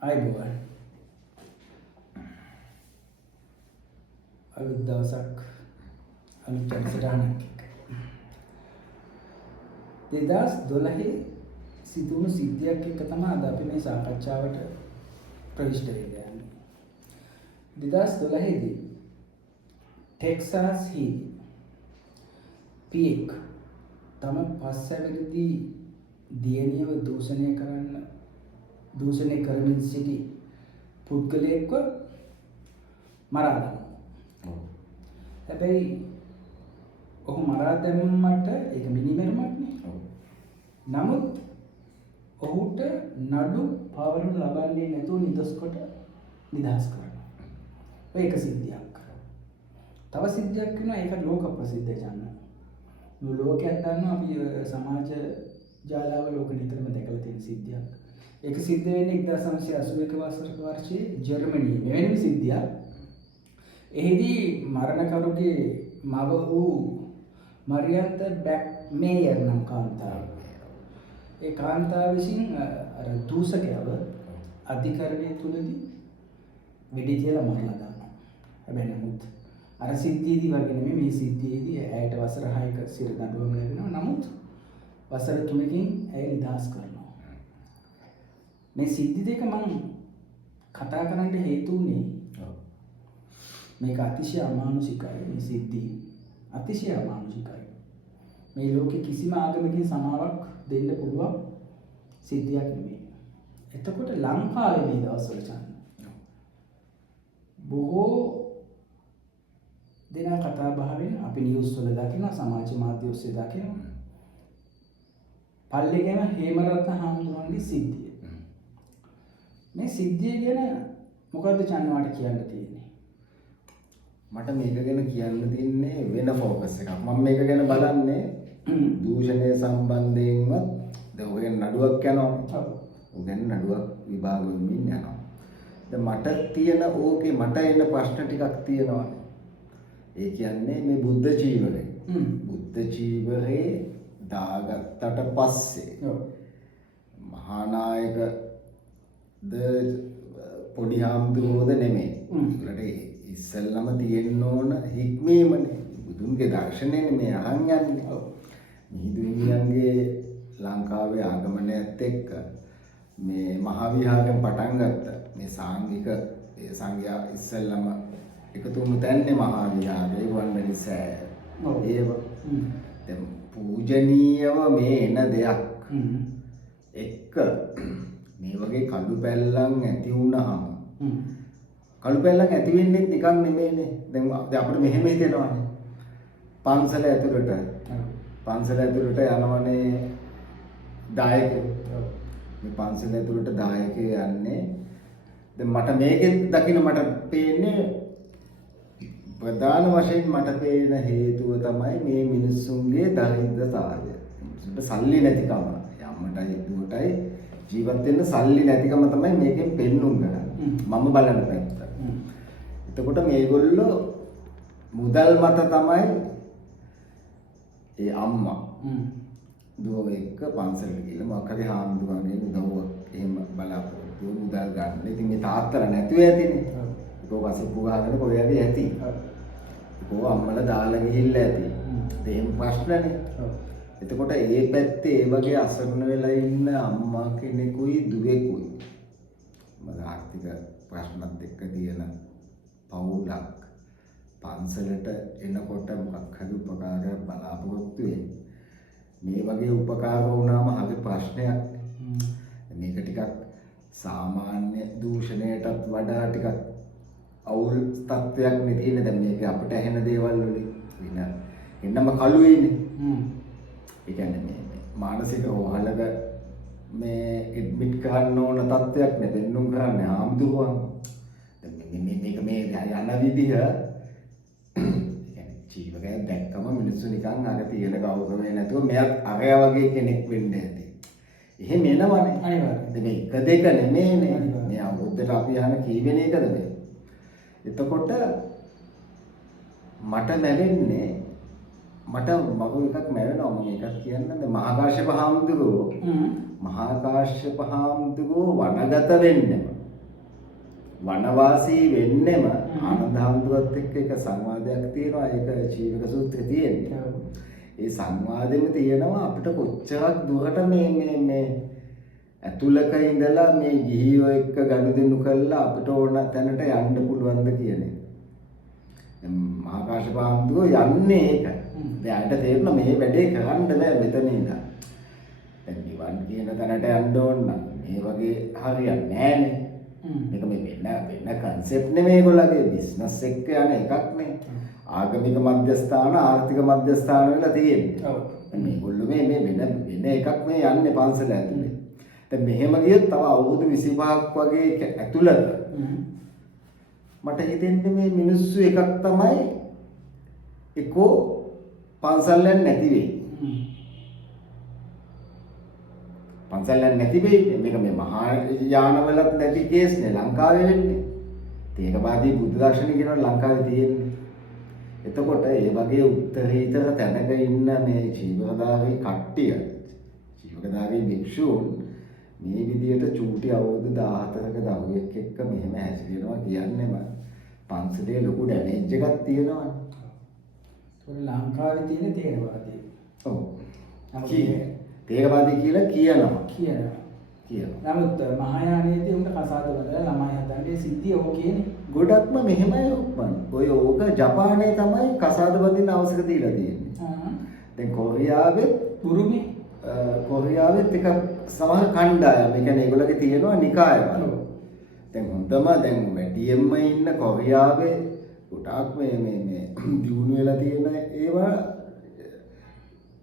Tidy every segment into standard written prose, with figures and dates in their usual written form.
ආයුබෝවන් අලුත් දවසක් අලුත් වැඩසටහනක් එක්ක 2012 සිදුවුණු සිද්ධියක් එක්ක තමයි අද අපි මේ සාකච්ඡාවට ප්‍රවිෂ්ඨ වෙන්නේ. 2012 දී ටෙක්සාස් හි පියෙක් තම පස්වැනිදී දියණියව දූෂණය කරමින් සිටි පුද්ගලයෙක්ව මරා දැමුවා. හැබැයි ඔහු මරා දැමුමට ඒක මිනිමරුමක් නේ. නමුත් ඔහුට නඩු පවරනු ලබන්නේ නැතුව නිදොස් කොට නිදහස් කරනවා. ඒක සිද්ධියක්. තව සිද්ධියක් වෙනවා ඒක ලෝක ප්‍රසිද්ධ චන්න. මේ ලෝකයක් ගන්නවා අපි සමාජ ජාලාව ලෝක නිතරම දැකලා තියෙන සිද්ධියක්. ඒක සිද්ධ වෙන්නේ 1981 වර්ෂයේ ජර්මනියේ. මෙවැනි සිද්ධියක්. එහිදී මරණකරුගේ මව වූ මරියන්ත බැක්මේයර් නම් කාන්තාව. ඒ කාන්තාව විසින් අර දූෂකයව අධිකරණය තුලදී වෙඩි තියලා මරලා දානවා. හැබැයි නමුත් අර සිද්ධියේදී වගේ නෙමෙයි මේ සිද්ධියේදී ඇයට වසර 6ක සිර දඬුවම් ලැබෙනවා. නමුත් වසර 3කින් ඇය නිදහස් කරනවා. මේ සිද්ධි දෙක මම කතා කරන්න හේතු වුණේ මේක අතිශය අමානුෂිකයි. මේ සිද්ධි අතිශය අමානුෂිකයි. මේ ලෝකේ කිසිම ආගමකින් සමාවක් දෙන්න පුළුවන් සිද්ධියක් නෙමෙයි. එතකොට ලංකාවේ මේ දවස්වල චන්න බොහෝ දෙනා කතා බහ වෙන අපි නිවුස් වල දකිනවා සමාජ මාධ්‍ය ඔස්සේ දකිනවා පල්ලේගම හේමරත්න හාමුදුරන්ගේ සිද්ධිය. මේ සිද්ධිය ගැන මොකද්ද චන්නවාට කියන්න තියෙන්නේ? මට මේක ගැන කියන්න තියන්නේ වෙන ෆෝකස් එකක්. මම මේක ගැන බලන්නේ දූෂණය සම්බන්ධයෙන්වත් දැන් ඔය නඩුවක් යනවා. ඔය ගැන නඩුවක් විභාග වෙමින් යනවා. දැන් මට තියෙන ඕකේ මට එන ප්‍රශ්න ටිකක් තියෙනවා. ඒ කියන්නේ මේ බුද්ධ චීවරය. බුද්ධ චීවරේ දාගත්තට පස්සේ මහා නායක ද පොඩි හාමුදුරුවෝද නෙමෙයි. ඒකට ඉස්සෙල්ලම තියෙන්න ඕන හික්මීමනේ. බුදුන්ගේ දර්ශනයනේ මේ අහන් යන්නේ. මිහිඳු හිමියන්ගේ ලංකාවේ ආගමනයත් එක්ක මේ මහා විහාරයෙන් පටන් ගත්ත මේ සාංගික ඒ සංඝයා ඉස්සෙල්ලම එකතු වුණු තැන්නේ මහා විහාරේ වන්දනි සෑය. ඒව දැන් පූජනීයව මේ එන දෙයක් එක්ක මේ වගේ කළු පැල්ලම් ඇති වුණාම කළු පැල්ලම් ඇති වෙන්නේ නිකන් නෙමෙයිනේ. දැන් අපිට මෙහෙම හිතෙනවානේ. පන්සල ඇතුළට යනවනේ දායකයෝ. මේ පන්සල ඇතුළට දායකයෝ යන්නේ. දැන් මට මේකෙන් දකින්න මට පේන්නේ ප්‍රධාන වශයෙන් මට පේන හේතුව තමයි මේ මිනිස්සුන්ගේ දරිද්‍රතාවය. මිනිස්සුන්ට සල්ලි නැතිකම. යම්මටයි දුවටයි ජීවත් වෙන්න සල්ලි නැතිකම තමයි මේකෙන් පෙන්නුම් කරන්නේ. මම බලන පැත්ත. එතකොට මේගොල්ලෝ මුදල් මත තමයි ඒ අම්මා දුව එක්ක පන්සලට ගිහලා මොකක් හරි හාමුදුරන්ගේ උදව්වක් එහෙම බලාපොරොත්තු මුදල් ගන්න. ඉතින් මේ තාත්තලා නැතුව ඇතිනේ. ඒක වසපු ගහගෙන කොහේ ඇති. ඒක අම්මලා දාලා ගිහිල්ලා ඇති. එහෙම ප්‍රශ්නනේ. එතකොට ඒ පැත්තේ ඒ වගේ අසරණ වෙලා ඉන්න අම්මා කෙනෙකුයි දුවෙකුයි මම ආර්ථික ප්‍රශ්නත් එක්ක තියෙන පවුලක් පන්සලට එනකොට මොකක් හරි උපකාරයක් බලාපොරොත්තු වෙන්නේ. මේ වගේ උපකාර වුණාම හරි ප්‍රශ්නයක්. මේක ටිකක් සාමාන්‍ය දූෂණයටත් වඩා ටිකක් අවුල් තත්ත්වයක් නේ තියෙන්නේ. දැන් මේක අපිට ඇහෙන දේවල් වලින් එන්නම කළුයිනේ. ඒ කියන්නේ මේ මානසික රෝහලක මේ ඇඩ්මිට් කරන්න ඕන තත්ත්වයක් නේ දෙන්නුම් කරන්නේ ආම්දුරුවන්. දැන් මේක මේ යන විදිහ ජීවකය දැක්කම මිනිස්සු නිකන් අර තියෙන ගෞරවය නැතුව මෙයක් අරයා වගේ කෙනෙක් වෙන්න ඇති. එහෙම එනවනේ. අනිවාර්යයෙන්. මේ එක දෙක නෙමෙයිනේ. මේ අවුරුද්දට අපි යන කීවෙන එකද මේ? එතකොට මට මැවෙන්නේ මට මගු එකක් මැවෙනවා මම එකක් කියන්නද මහා කාශ්‍යප හාමුදුරුවෝ වනගත වෙන්නෙම වනවාසී වෙන්නෙම ආනන්ද හාමුදුරුවොත් එක්ක එක සංවාදයක් තියෙනවා. ඒක ජීවක සූත්‍රයේ තියෙන්නේ. ඒ සංවාදෙම තියෙනවා අපිට කොච්චරක් දුරට මේ ඇතුළක ඉඳලා මේ ගිහියෝ එක්ක ගනුදෙනු කළා අපිට ඕන තැනට යන්න පුළුවන්ද කියන එක. මහා කාශ්‍යප හාමුදුරුවෝ යන්නේ ඒක. දැන් අයිට තේරෙනවා මේ වැඩේ කරන්න බෑ මෙතන ඉඳන්. දැන් නිවන් කියන තැනට යන්න ඕන නම් මේ වගේ හරියන්නේ නෑනේ. මේක මේ වෙන concept නෙමෙයි ඒගොල්ලගේ බිස්නස් එක්ක යන එකක් නේ. ආගමික මධ්‍යස්ථාන ආර්ථික මධ්‍යස්ථාන වල තියෙන්නේ. ඔව්. මේගොල්ලෝ මේ වෙන එකක් මේ යන්නේ පන්සල ඇතුලේ. දැන් මෙහෙම ගියොත් තව අවුරුදු 25ක් වගේ ඇතුළත මට හිතෙන්නේ මේ මිනිස්සු එකක් තමයි එකෝ පන්සල් යන්නේ නැති වෙයි. පන්සල් යන්නේ නැති වෙයි. මේක මේ මහා යානවලත් නැති කේස් නේ ලංකාවේ වෙන්නේ. තේකවාදී බුද්ධ දර්ශන කියනවා ලංකාවේ තියෙන්නේ. එතකොට ඒ වගේ උත්තරීතර තැනක ඉන්න මේ ජීවකදාවී කට්ටිය ජීවකදාවී භික්ෂූන් මේ විදියට චූටි අවුරුදු 14ක දරුවෙක් එක්ක මෙහෙම හැසිරෙනවා කියන්නේම පන්සලේ ලොකු ඩැමේජ් එකක් තියෙනවානේ. ඒක ලංකාවේ තියෙන තේරවාදී. ඔව්. තේරවාදී කියලා කියනවා. නමුත් මහායානයේදී උන්ට කසාද බඳලා ළමයි හදන්නේ සිද්ධිය ඕක කියන්නේ. ගොඩක්ම මෙහෙමයි උපන්. ඔය ඕක ජපානයේ තමයි කසාද බඳින්න අවසර දීලා තියෙන්නේ. දැන් කොරියාවේ බුරුමේ කොරියාවෙත් එක සමහර කණ්ඩායම් ඒ කියන්නේ ඒගොල්ලෝගේ තියෙනවා නිකායවල. දැන් හොඳම දැන් වැඩියෙන්ම ඉන්න කොරියාවේ ගොඩාක් මේ දියුණු වෙලා තියෙන ඒවා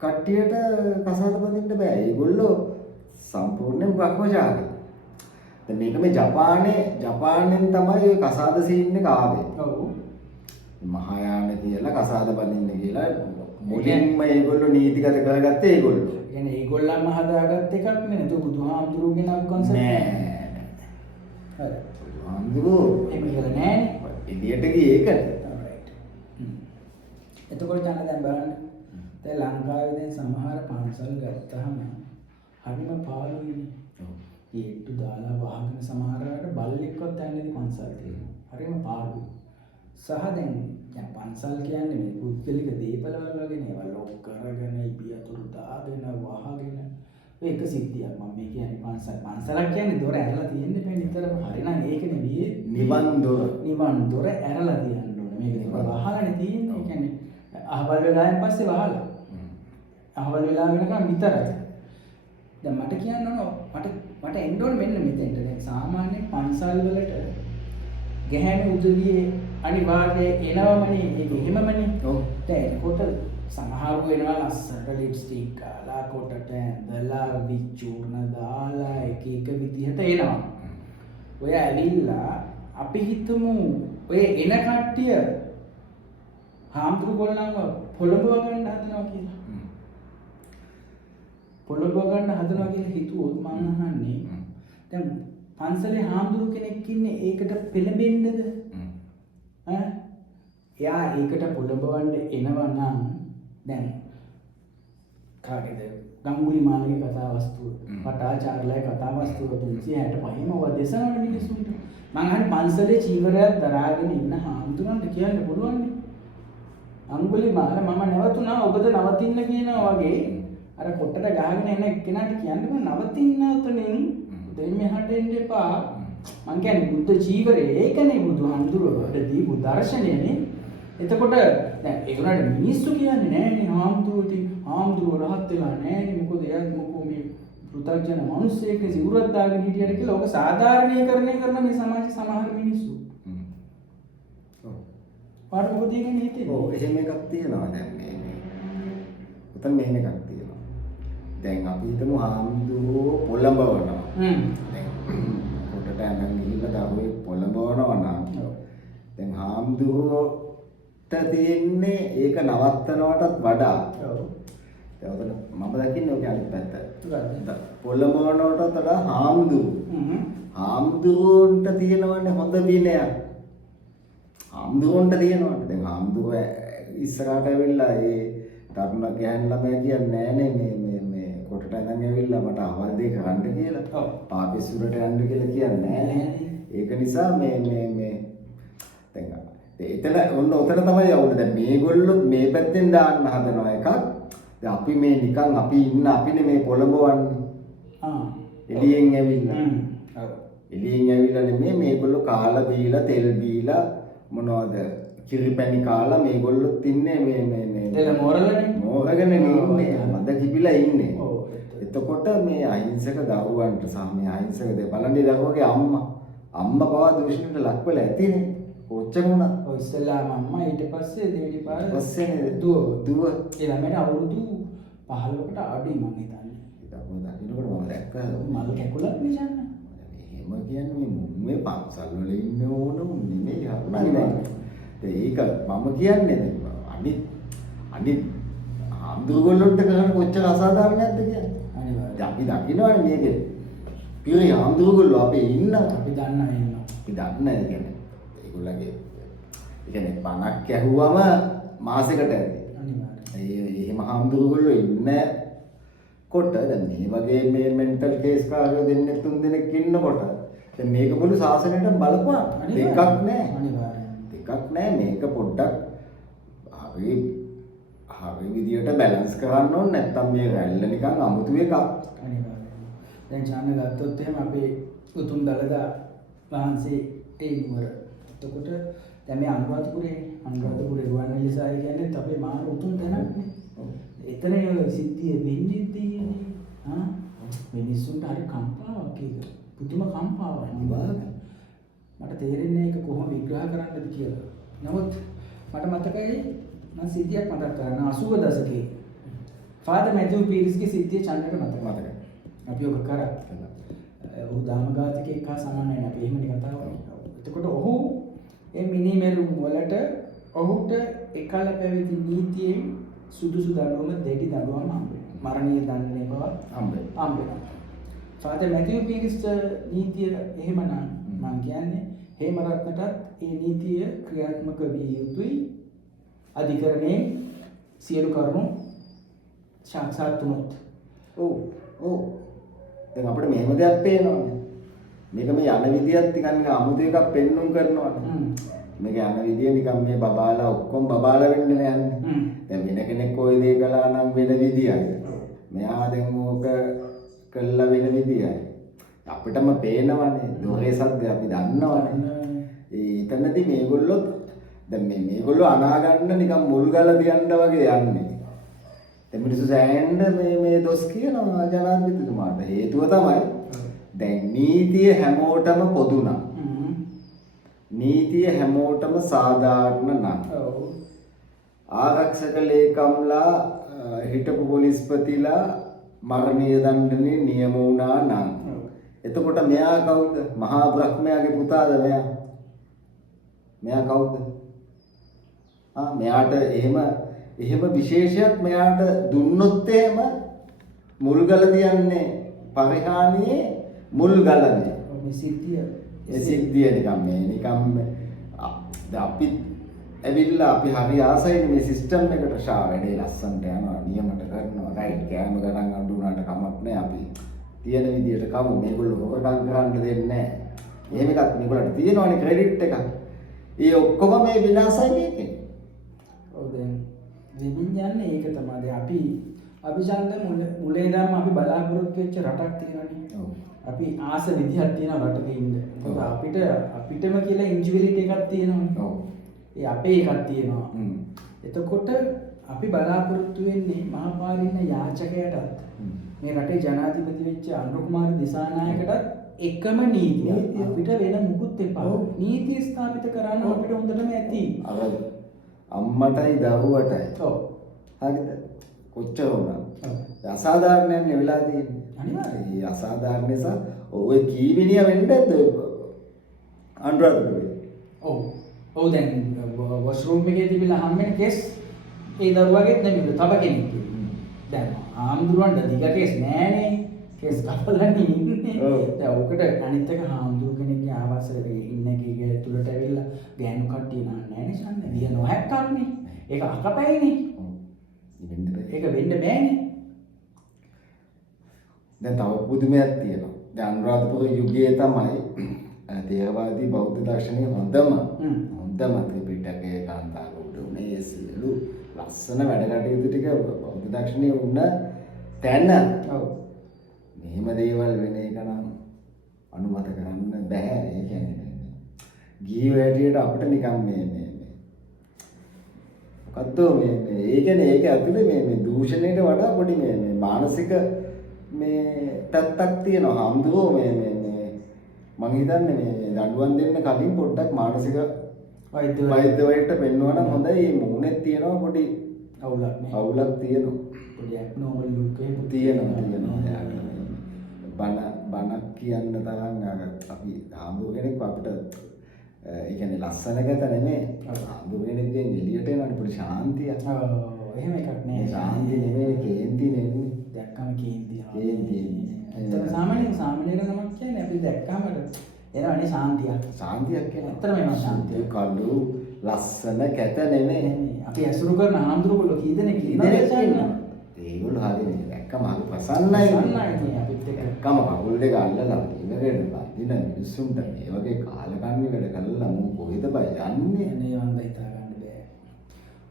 කට්ටියට කසාද බඳින්න බෑ. ඒගොල්ලෝ සම්පූර්ණයෙන් භ්‍රමචාරී. දැන් මේක මේ ජපානයෙන් තමයි ඔය කසාද සීන් එක ආවේ. ඔව්. මහායාන කියලා කසාද බඳින්න කියලා මුලින්ම ඒගොල්ලෝ නීතිගත කරගත්තේ ඒගොල්ලෝ. කියන්නේ ඒගොල්ලන්ම හදාගත්ත එකක් නේ. ඒක බුදුහාමුදුරුවෝගෙන ආපු concept නෑ. හරි. බුදුහාමුදුරුවෝ ඒක කියලා නෑනේ. එළියට ගියේ ඒකනේ. right. එතකොට දැන් බලන්න. දැන් ලංකාවේ දැන් සමහර පන්සල් ගත්තාම හරිම පාළුයිනේ. ඔව්. ඒට්ටු දාලා වහගෙන සමහරවට බල්ලෙක්වත් යන්නේ පන්සල් තියෙනවා. හරිම පාළුයි. සහ දැන් පන්සල් කියන්නේ මේ පුද්ගලික දේපලවල වගේ නේ. ඒවා ලොක් කරගෙන ඉබියතුරු දාගෙන වහගෙන ඒක සිද්ධියක්. මම මේ කියන්නේ පන්සලක් කියන්නේ දොර ඇරලා තියෙන්න බෑ නිතරම. හරිනම් ඒක නෙවෙයි නිවන් දොර ඇරලා තියන්න ඕනේ. මේක නිකන් වහලානේ තියෙන්නේ. ඒ කියන්නේ අහවල් වෙලාවෙන් පස්සේ වහලා. අහවල් වෙලාව වෙනකම් විතරයි. දැන් මට කියන්න ඕන මට එන්න ඕනේ මෙන්න මෙතෙන්ට. දැන් සාමාන්‍ය පන්සල් වලට ගැහැණු උදවියේ අනිවාර්යයෙන් එනවමනේ. ඒක එහෙමමනේ. ඔව්. දැන් කොට සමහරව වෙනවා ලස්සනට ලිප්ස්ටික් කාලා කොටට ඇඳලා විචූර්ණ දාලා එක විදිහට එනවා. ඔය ඇවිල්ලා අපි හිතමු ඔය එන කට්ටිය හාමුදුරුවෝලන්ව පොළඹව ගන්න හදනවා කියලා. පොළඹව ගන්න හදනවා කියලා හිතුවොත් මම අහන්නේ දැන් පන්සලේ හාමුදුරුවෝ කෙනෙක් ඉන්නේ ඒකට පෙළඹෙන්නද? එයා ඒකට පොළඹවන්න එනවා නම් දැන් කාටද ගංගුලිමාලගේ කතා වස්තුව පටාචාර්යලගේ කතා වස්තුව 365ම වදේශනවල මිනිස්සුන්ට මං අහන්නේ පන්සලේ චීවරයක් දරාගෙන ඉන්න හාමුදුරන්ට කියන්න පුළුවන් නේ අඟුලිමාල මම නැවතුණා ඔබද නවතින්න කියනවා වගේ අර පොට්ටට ගහගෙන එන එක්කෙනාට කියන්න බෑ නවතින්න උතනින් දෙන්න මෙහාට එන්න එපා මං කියන්නේ බුද්ධ චීවරය ඒකනේ බුදුහාමුදුරුවෝ දීපු දර්ශනයනේ එතකොට දැන් ඒ උනාට මිනිස්සු කියන්නේ නෑනේ හාමුදුරුවෝ රහත් වෙලා නෑනේ මොකද එයා මොකෝ මේ පෘථග්ජන මිනිස්සෙක් සිවුරක් දාගෙන හිටියට කියලා ඔක සාධාරණීකරණය කරන මේ සමාජයේ සමහර මිනිස්සු. ඔව්. පාඩ මොකද කියන්නේ හිතේ? ඔව් එහෙම එකක් තියෙනවා දැන් මේ උතන් මෙහෙම එකක් තියෙනවා. දැන් අපි හිතමු හාමුදුරුවෝ පොළඹවනවා. දැන් පොඩට ඇඳන් ගිහිල්ලා දරුවේ පොළඹවනවා නම් දැන් හාමුදුරුවෝ තියෙන්නේ ඒක නවත්තනවටත් වඩා දැන් මම දකින්නේ ඔක අනිත් පැත්ත. පොළඹවනවටත් වඩා හාමුදුරුවන්ට තියෙනවනේ හොඳ විනයක්. හාමුදුරුවන්ට තියෙනවනේ. දැන් හාමුදුරුවෝ ඉස්සරහට ඇවිල්ලා ඒ තරුණ ගැහැණු ළමයා කියන්නේ නෑනේ මේ කොටට ඉඳන් ඇවිල්ලා මට අවල් දෙක කරන්න කියලා. ඔව්. පාපෙසුරට යන්න කියලා කියන්නේ නැහැ. ඒක නිසා මේ දැන් එතන ඔතන තමයි යවුනේ. දැන් මේගොල්ලෝ මේ පැත්තෙන් දාන්න හදනවා එකක්. දැන් අපි මේ නිකන් අපිනේ මේ පොළඹවන්නේ. එළියෙන් ඇවිල්ලා. එළියෙන් ඇවිල්ලා නෙමෙයි මේගොල්ලෝ කාලා බීලා තෙල් බීලා මොනවද කිරිපැණි කාලා මේගොල්ලොත් ඉන්නේ මේ තෙල මෝරගෙන ඉන්නේ. මද කිපිලා ඉන්නේ. එතකොට මේ අහිංසක දරුවන්ට සහ මේ අහිංසක බලන්නේ දරුවගේ අම්මා පවා දූෂණයට ලක් වෙලා ඇතිනේ. කොච්චර වුණත් ඔය ඉස්සෙල්ලාම අම්මා ඊට පස්සේ දෙවෙනි පාර පස්සේ දුව ඒ ළමයට අවුරුදු 15කට අඩුයි මම හිතන්නේ. ඒක අපෝ දකින්නකොට මම දැක්කා මල් කැකුලක් නිසන්න. එහෙම කියන්නේ මේ පන්සල් වල ඉන්න ඕන නෙමෙයි හරිනේ. ඒක මම කියන්නේ අනිත් ආම්දුරගොල්ලොන්ට කරන කොච්චර අසාධාරණයක්ද කියන්නේ. අනිවාර්යයෙන්. අපි දකින්නවනේ මේකේ. පිරි ආම්දුරගොල්ලෝ අපේ ඉන්නවා. අපි දන්නවා. අපි දන්නේ කියන්නේ ඒගොල්ලගේ කියන්නේ 50ක් ඇහුවම මාසෙකට ඇති. අනිවාර්යයෙන්. එහෙම ආම්දුරගොල්ලෝ ඉන්න කොට දැන් මේ වගේ මේ මෙන්ටල් කේස් කාර්යෝ දෙන්නේ 3 දෙනෙක් ඉන්නකොට දැන් මේක මුළු සාසනයටම බලපුවා දෙකක් නෑ. අනිවාර්යයෙන්. දෙකක් නෑ මේක පොඩ්ඩක් හරි විදියට බැලන්ස් කරන්න ඕනේ නැත්තම් මේ රැල්ල නිකන් අමුතු එකක්. අනිවාර්යයෙන්. දැන් ඡාන ගත්තොත් එහෙම අපේ උතුම් දළදා වහන්සේ ඒ නුවර. එතකොට දැන් මේ අනුරාධපුරේ රුවන්වැලි සාය කියන්නේ අපේ මහා උතුම් තැනක්නේ. එතන ඒ සිද්ධිය වෙන්නේ තියෙන්නේ. මිනිස්සුන්ට හරි කම්පාවක් ඒක. පුදුම කම්පාවක් නිවාග. මට තේරෙන්නේ ඒක කොහොම විග්‍රහ කරන්නද කියලා. නමුත් මට මතකයි මම සිද්ධියක් මතක් කරනවා 80 දශකයේ. ෆාදර් මැතිව් පීරිස්ගේ සිද්ධිය ඡන්නට මතකයි. අපි ඔක කරා. ඔහු ධම්මඝාතකෙක් හා සමාන නැහැ. අපි එහෙමනේ කතා කරන්නේ. එතකොට ඔහු ඒ මිනිමෙරුම් වලට ඔහුට එකල පැවති නීතියෙන් සුදුසු දඬුවම දෙටි දඬුවම හම්බෙනවා. මරණීය දඬුවම බව හම්බෙනවා. ෆාදර් මැතිව් පීරිස් නීතිය එහෙමනම් මම කියන්නේ හේමරත්නටත් ඒ නීතිය ක්‍රියාත්මක විය යුතුයි. අධිකරණයේ සියලු කරුණු සාක්ෂාත් වුණොත්. ඔව්. දැන් අපිට මෙහෙම දෙයක් පේනවානේ. මේක මේ යන විදියත් නිකන් අමුතු එකක් පෙන්눔 කරනවානේ. මේක යන විදිය නිකන් මේ බබාලා ඔක්කොම බබාලා වෙන්නේ යන්නේ. දැන් වෙන කෙනෙක් ওই දේ කළා නම් වෙන විදියයි. මෙයා දැන් ඕක කළා වෙන විදියයි. අපිටම පේනවනේ දොරේ සද්ද අපි දන්නවනේ. එතනදී මේගොල්ලෝ දැන් මේගොල්ලෝ අනා ගන්න නිකන් මුල් ගල දියන්න වගේ යන්නේ. දැන් මිනිස්සු සෑහෙන්න මේ දොස් කියනවා ජනාධිපතිතුමාට. හේතුව තමයි දැන් නීතිය හැමෝටම පොදු නම්. නීතිය හැමෝටම සාධාරණ නම්. ආරක්ෂක ලේකම්ලා හිටපු පොලිස්පතිලා මරණීය දඬුවමේ නියම වුණා නම්. එතකොට මෙයා කවුද? මහා බ්‍රහ්මයාගේ පුතාද මෙයා? මෙයා කවුද? මෙයාට එහෙම විශේෂයක් මෙයාට දුන්නොත් එහෙම මුල්ගල තියන්නේ පරිහානියේ මුල්ගලනේ. මේ සිද්ධිය නිකම් අපි ඇවිල්ලා අපි හරි ආසයිනේ මේ සිස්ටම් එකට ෂා වැඩේ ලස්සනට යනවා නියමට කරනවා රයිට් කෑම ගණන් අඩු වුණාට කමක් නැහැ අපි තියෙන විදියට කමු මේගොල්ලෝ හොරකම් කරන්න දෙන්නේ නැහැ. එහෙම එකක් මේගොල්ලන්ට තියෙනවනේ ක්‍රෙඩිට් එකක්. ඒ ඔක්කොම මේ විනාශයි මේකේ. ඔව් දැන් විඥානේ ඒක තමයි. දැන් අපි ඡන්ද මුලේ ඉඳන්ම අපි බලාපොරොත්තු වෙච්ච රටක් තියෙනවානේ. ඔව්. අපි ආස විදිහක් තියෙනවා රටක ඉන්න. අපිට අපිටම කියලා ඉන්ජිවිලිටි එකක් තියෙනවානේ. ඔව්. ඒ අපේ එකක් තියෙනවා. එතකොට අපි බලාපොරොත්තු වෙන්නේ මහපාලින යාචකයටත් මේ රටේ ජනාධිපති වෙච්ච අනුර කුමාර දිසානායකටත් එකම නීතිය. අපිට වෙන මුකුත් එපා. නීතිය ස්ථාපිත කරන්න අපිට හොඳටම ඇති. අර අම්මටයි දරුවටයි. ඔව්. හරිද? කොච්චර වුණා. අසාධාරණයක් නේ වෙලා තියෙන්නේ. අනිවාර්යයෙන්. ඒ අසාධාරණ නිසා ඔය කීවිනිය වෙන්නද අනුරාධපුරේ. ඔව්. ඔව් දැන් වොෂ්රූම් එකේ තිබිලා හම්බෙන කේස් ඒ දරුවාගෙත් නෙමෙයි තව කෙනෙක්. දැන් ආම්දුරන්ට දිග කේස් නෑනේ. කේස් කපලානේ ඉන්නේ. දැන් ඔකට අනිත් එක ආම්දුර කෙනෙක්ගේ ආවාසයේ ඉන්න එකේ ඇතුළට ඇවිල්ලා ගෑනු කට්ටිය නෑනේ සම්නේ. දිය නොහැක්කන්නේ. ඒක අකපැයිනේ. ඒක වෙන්න බෑනේ. දැන් තව පුදුමයක් තියෙනවා. දැන් අනුරාධපුර යුගයේ තමයි තේරවාදී බෞද්ධ දර්ශනයේ හොඳම ත්‍රිපිටකයේ කාන්තාර උඩ උනේ සියලු ලස්සන වැඩ කටයුතු ටික බෞද්ධ දර්ශනයේ උන්න තැන. ඔව්. මෙහෙම දේවල් වෙන එක නම් අනුමත කරන්න බෑ. ඒ කියන්නේ ගිහි වැඩියට අපිට නිකන් මේ මොකද්ද මේ ඒ කියන්නේ ඒක ඇතුලේ මේ දූෂණයට වඩා පොඩි මේ මානසික මේ පැත්තක් තියෙනවා. හම්දුරෝ මේ මං හිතන්නේ මේ දඬුවම් දෙන්න කලින් පොඩ්ඩක් මානසික වෛද්‍යවරයෙක්ට පෙන්වනවා නම් හොඳයි. මේ මොහොනේ තියෙනවා පොඩි අවුලක් තියෙනවා. පොඩි ඇබ්නෝමල් ලුක් එකක් තියෙනවා. බණක් කියන්න තරම් අපි හම්බු කෙනෙක් අපිට ඒ කියන්නේ ලස්සන ගැත නෙමෙයි. හම්බු කෙනෙක්ගෙන් එළියට එනකොට පොඩි ශාන්තියක්. එහෙම එකක් නෑ. ශාන්තිය නෙමෙයි කේන්ති නෙමෙයි. දැක්කම කේන්තිය. කේන්තිය. සාමාන්‍යයෙන් නමක් කියන්නේ අපි දැක්කම එනවනේ ශාන්තියක්. ශාන්තියක් කියන්නේ ඇත්තටම එනවා ශාන්තිය. කළු ලස්සන කැත නෙමෙයි. අපි ඇසුරු කරන ආන්දරගොල්ලෝ කී දෙනෙක් ඉන්නවා. ඒගොල්ලෝ හරිනේ. දැක්කම හරි ප්‍රසන්නයි. ප්‍රසන්නයි අපිත් එක්ක. කම කකුල් දෙක අල්ලලා ඉවරෙන්න බඳින මිනිස්සුන්ට මේ වගේ කාලකන්ණි වැඩ කළා මම කොහෙද බය යන්නේ නේ වන්ද හිතා ගන්න බෑ.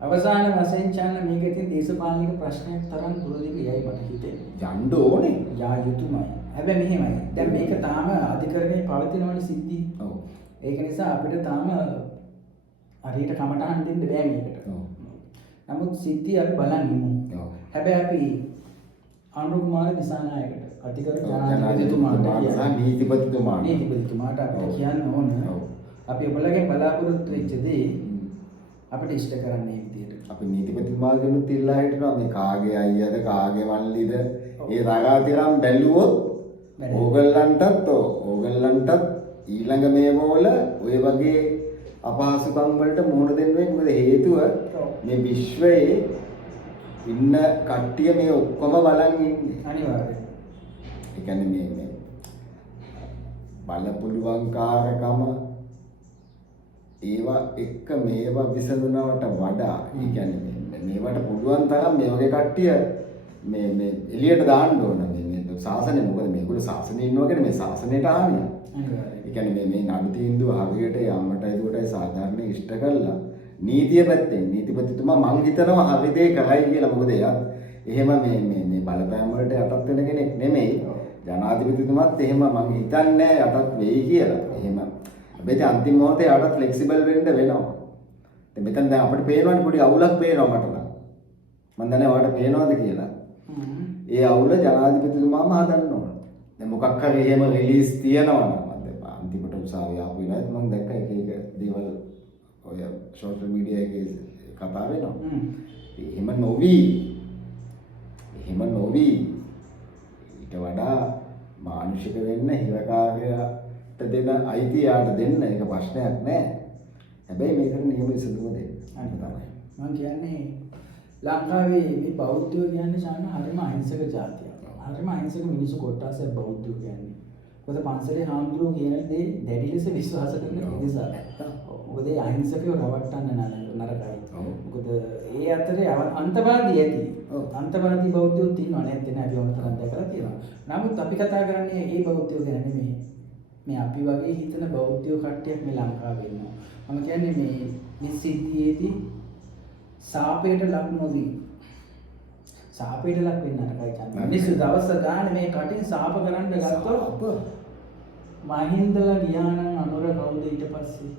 අවසාන වශයෙන් චන්න මේක ඉතින් දේශපාලනික ප්‍රශ්නයක් තරම් දුරදිග යයි මට හිතෙන්නේ. යන්න ඕනේ. යා යුතුයමයි. හැබැයි මෙහෙමයි. දැන් මේක තාම අධිකරණයේ පවතිනවනේ සිද්ධි. ඔව්. ඒක නිසා අපිට තාම හරියට කමටහන් දෙන්න බෑ මේකට. ඔව්. නමුත් සිද්ධි අපි බලන් ඉමු. ඔව්. හැබැයි අපි අනුර කුමාර දිසානායකට අධිකරණ ජනාධිපතිතුමාට නීතිපතිතුමාට අපිට කියන්න ඕන අපි ඔයගොල්ලෝගෙන් බලාපොරොත්තු වෙච්ච දේ අපිට ඉෂ්ට කරන්න මේ විදියට. අපි නීතිපතිතුමාගෙනුත් ඉල්ලා හිටනවා මේ කාගේ අයියද කාගේ මල්ලිද ඒ රාගාතිරම් බැලුවොත් ඕගොල්ලන්ටත් ඊළඟ මේවවල ඔය වගේ අපහසුකම් වලට මුහුණ දෙන්න වෙන්නේ. මොකද හේතුව මේ විශ්වයේ ඉන්න කට්ටිය මේ ඔක්කොම බලන් ඉන්නේ. අනිවාර්යයෙන්. ඒ කියන්නේ මේ බලපුලුවන්කාරකම ඒවා එක්ක මේවා විසඳනවට වඩා ඒ කියන්නේ මේවට පුළුවන් තරම් මේ වගේ කට්ටිය මේ එළියට දාන්න ඕන මේ ශාසනය. මොකද මේගොල්ලෝ ශාසනයේ ඉන්නවා කියන්නේ මේ ශාසනයට ආනිය. අනිවාර්යයෙන්. ඒ කියන්නේ මේ නඩු තීන්දුව හරියට යම්මටයි දුකටයි සාධාරණ ඉෂ්ට කළා. නීතිය පැත්තෙන් නීතිපතිතුමා මං හිතනවා හරි දේ කරයි කියලා. මොකද එයා එහෙම මේ බලපෑම් වලට යටත් වෙන කෙනෙක් නෙමෙයි. ජනාධිපතිතුමාත් එහෙම මං හිතන්නේ යටත් වෙයි කියලා. එහෙම. හැබැයි අන්තිම මොහොතේ යාට ෆ්ලෙක්සිබල් වෙන්න වෙනවා. දැන් මෙතන දැන් අපිට පේනවනේ පොඩි අවුලක් පේනවා මට නම්. මං දන්නේ ඔයාලට පේනවද කියලා. ඒ අවුල ජනාධිපතිතුමාම හදන්න ඕන. දැන් මොකක් හරි එහෙම රිලීස් තියනවා නම් අන්තිමට උසාවිය ආපු වෙලාවත් මං දැක්ක එක දේවල් ඔය සෝෂල් මීඩියා එකේ කතා වෙනවා. එහෙම නොවි ඊට වඩා මානුෂික වෙන්න හිරකාරයට දෙන අයිතිය යාට දෙන්න ඒක ප්‍රශ්නයක් නෑ. හැබැයි මේකට නියම විසඳුම දෙන්න. අන්න තමයි. මම කියන්නේ ලංකාවේ මේ බෞද්ධයෝ කියන්නේ සාමාන්‍ය හරිම අහිංසක ජාතියක්. හරිම අහිංසක මිනිස්සු කොට්ටාසයක් බෞද්ධයෝ කියන්නේ. මොකද පන්සලේ හාමුදුරුවෝ කියන දේ දැඩි ලෙස විශ්වාස කරන නිසා. මොකද ඒ අහිංසකයෝ රවට්ටන්න නරකයි. මොකද ඒ අතරේ අන්තවාදී ඇති. අන්තවාදී බෞද්ධයෝත් ඉන්නවා නැත්නම් අපි වමතරන් දැකලා තියෙනවා. නමුත් අපි කතා කරන්නේ ඒ බෞද්ධයෝ ගැන නෙමෙයි. මේ අපි වගේ හිතන බෞද්ධයෝ කට්ටියක් මේ ලංකාවේ ඉන්නවා. මම කියන්නේ මේ සිද්ධියේදී සාපේට ලක් නොවි. සාපේට ලක් වෙන්න නරකයි චන්ද. මිනිස්සු දවස් ගානේ මේ කටින් සාප කරන්න ගත්තොත් මහින්දලා ගියා නම් අනුර කවුද ඊට පස්සේ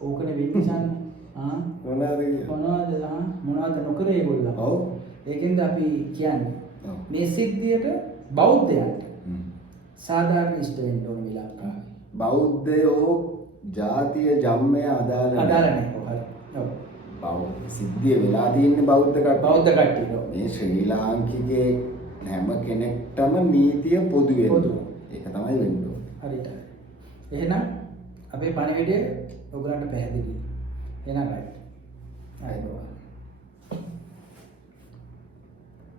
ඕකනේ වෙන්නේ චන්ද. මොනවද නොකර ඒගොල්ලෝ. ඔව්. ඒකෙන්ද අපි කියන්නේ මේ සිද්ධියට බෞද්ධයන්ට සාධාරණ ඉෂ්ට වෙන්න ඕනේ මේ ලංකාවේ. බෞද්ධයෝ ජාතිය ජම්මය අදාළ නැහැ. ඔව්. සිද්ධිය වෙලා තියෙන්නේ බෞද්ධ කට්ටිය. මේ ශ්‍රී ලාංකිකයේ හැම කෙනෙක්ටම නීතිය පොදු වෙනවා. ඒක තමයි වෙන්න ඕනේ. හරියට. එහෙනම් අපේ පණිවිඩය ඔයගලන්ට පැහැදිලි. එහෙනම් රයිට්.